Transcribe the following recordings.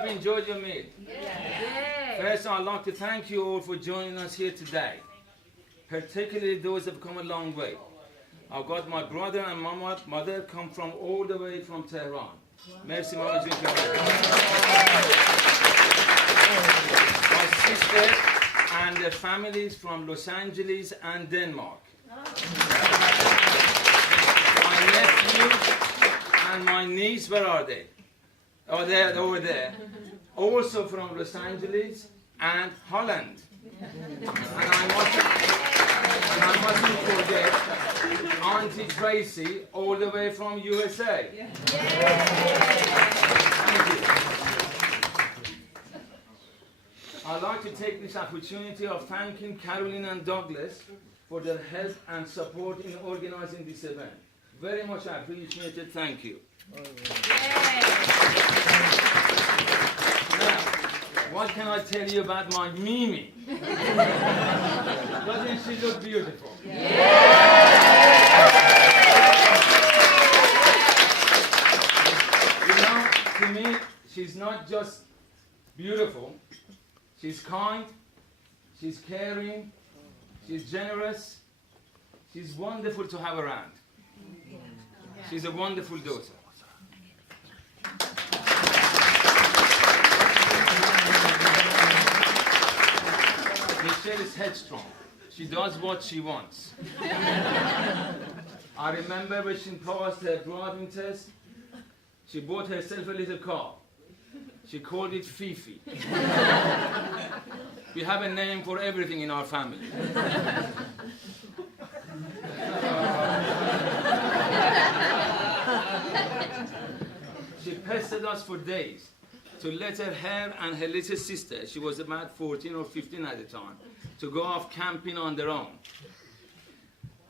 you've enjoyed your meal. Yes. First, I'd like to thank you all for joining us here today, particularly those who have come a long way. I've got my brother and mother come from all the way from Tehran. Merci, Mama Jin. My sister and their families from Los Angeles and Denmark. My nephew and my niece, where are they? Oh, they're over there. Also from Los Angeles and Holland. And I mustn't forget Auntie Tracy, all the way from USA. Thank you. I'd like to take this opportunity of thanking Caroline and Douglas for their help and support in organizing this event. Very much appreciated. Thank you. Now, what can I tell you about my Mimi? Doesn't she look beautiful? You know, to me, she's not just beautiful. She's kind, she's caring, she's generous, she's wonderful to have around. She's a wonderful daughter. Michelle is headstrong. She does what she wants. I remember when she passed her driving test, she bought herself a little car. She called it Fifi. We have a name for everything in our family. She pestered us for days to let her and her little sister, she was about 14 or 15 at the time, to go off camping on their own.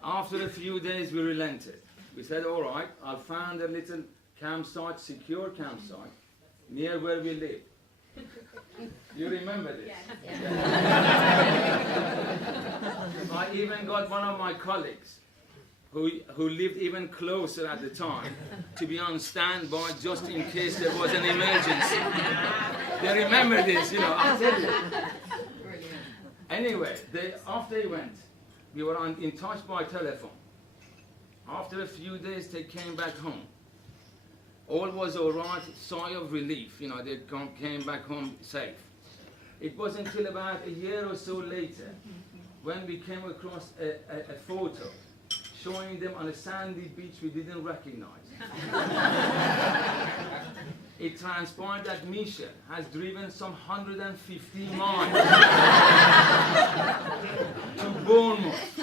After a few days, we relented. We said, all right, I'll find a little campsite, secure campsite, near where we live. You remember this? Yes. I even got one of my colleagues who lived even closer at the time to be on standby just in case there was an emergency. They remember this, you know, I'll tell you. Anyway, after they went, we were in touch by telephone. After a few days, they came back home. All was all right, sigh of relief, you know, they came back home safe. It wasn't until about a year or so later when we came across a photo showing them on a sandy beach we didn't recognize. It transpired that Misha has driven some 150 miles to Bournemouth.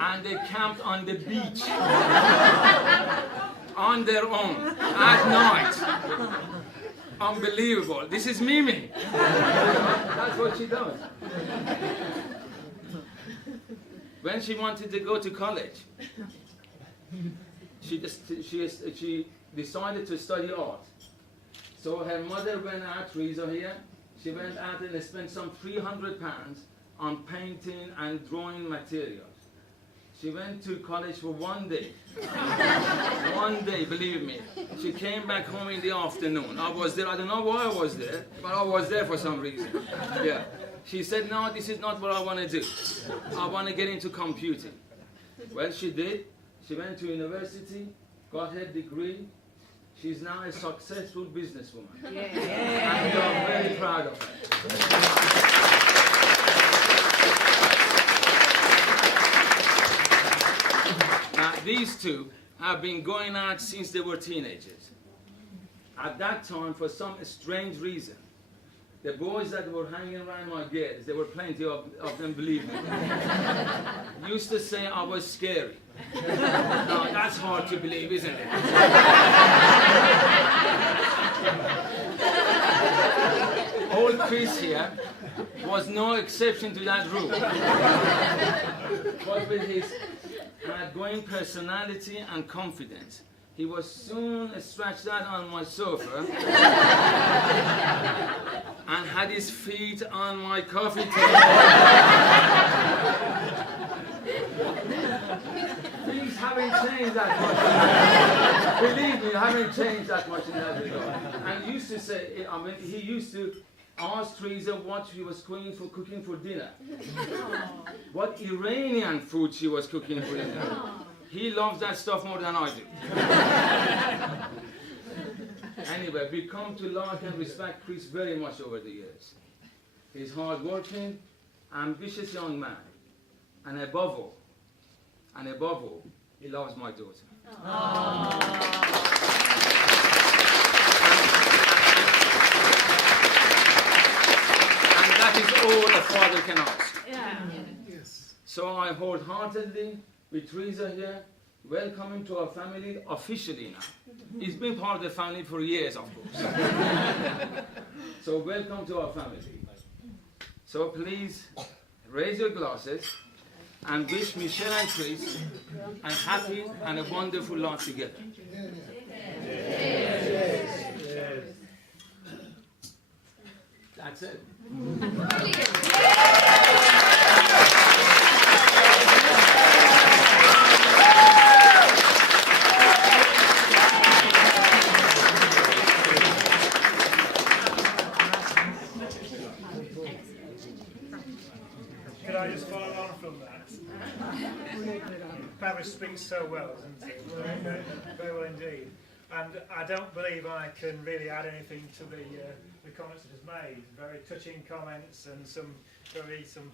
And they camped on the beach on their own at night. Unbelievable. This is Mimi. That's what she does. When she wanted to go to college, she decided to study art. So her mother went out, Teresa here, she went out and spent some £300 on painting and drawing materials. She went to college for 1 day. 1 day, believe me. She came back home in the afternoon. I was there, I don't know why I was there, but I was there for some reason. Yeah. She said, no, this is not what I want to do. I want to get into computing. Well, she did. She went to university, got her degree. She's now a successful businesswoman. Yeah. And we are very proud of her. Now, these two have been going out since they were teenagers. At that time, for some strange reason, the boys that were hanging around my gates, there were plenty of them, believe me, used to say I was scary. Now, that's hard to believe, isn't it? Old Chris here was no exception to that rule. But with his outgoing personality and confidence, he was soon stretched out on my sofa and had his feet on my coffee table. Things haven't changed that much. Believe me, haven't changed that much in that regard. And he used to say, I mean, he used to ask Teresa what she was cooking for dinner. What Iranian food she was cooking for dinner. He loves that stuff more than I do. Anyway, we come to like and respect Chris very much over the years. He's hard-working, ambitious young man, and above all, he loves my daughter. And that is all a father can ask. Yeah. Yes. So I wholeheartedly, with Teresa here, welcome him to our family officially now. He's been part of the family for years, of course. So welcome to our family. So please raise your glasses and wish Michelle and Chris a happy and a wonderful life together. That's it. Could I just follow on from that? Parviz speaks so well, doesn't he? Very well indeed. And I don't believe I can really add anything to the comments that he's made. Very touching comments and some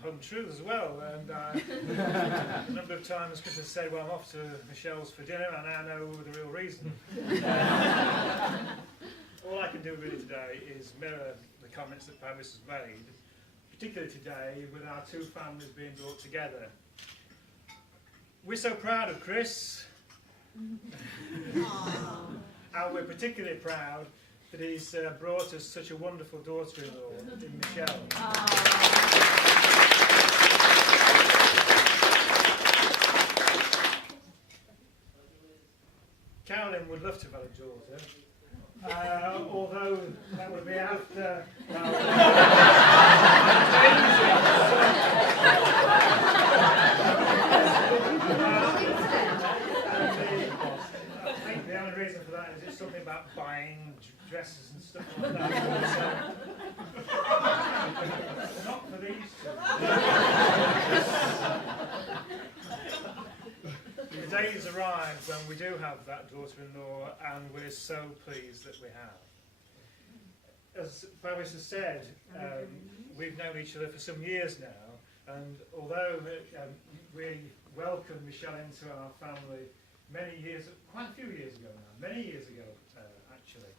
home truths as well. And a number of times Chris has said, well, I'm off to Michelle's for dinner, and I now know the real reason. All I can do really today is mirror the comments that Parviz has made, particularly today with our two families being brought together. We're so proud of Chris. And we're particularly proud that he's brought us such a wonderful daughter-in-law in Michelle. Carolyn would love to have had a daughter, although that would be after... I think the only reason for that is it's something about buying dresses and stuff like that. Not for these two. The day has arrived when we do have that daughter-in-law, and we're so pleased that we have. As Parviz has said, we've known each other for some years now, and although we welcomed Michelle into our family quite a few years ago now, many years ago actually,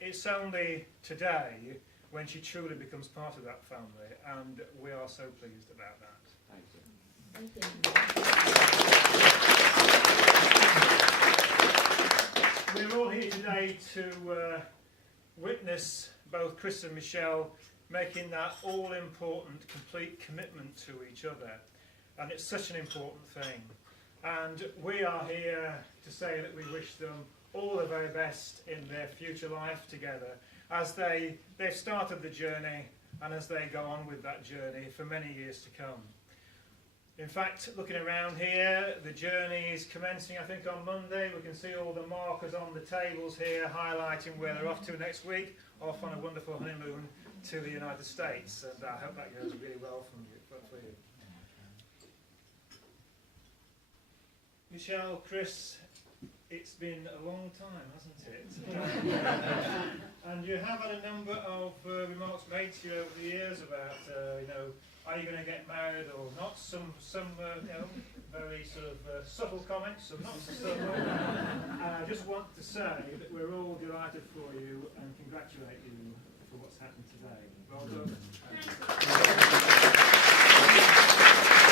it's only today when she truly becomes part of that family, and we are so pleased about that. Thank you. We're all here today to witness both Chris and Michelle making that all-important, complete commitment to each other. And it's such an important thing. And we are here to say that we wish them all the very best in their future life together as they've started the journey and as they go on with that journey for many years to come. In fact, looking around here, the journey is commencing, I think, on Monday. We can see all the markers on the tables here highlighting where they're off to next week, off on a wonderful honeymoon to the United States. And I hope that goes really well for you. Michelle, Chris, it's been a long time, hasn't it? And you have had a number of remarks made to you over the years about, are you going to get married or not? Some very sort of subtle comments, some not so subtle. And I just want to say that we're all delighted for you and congratulate you for what's happened today. Well done.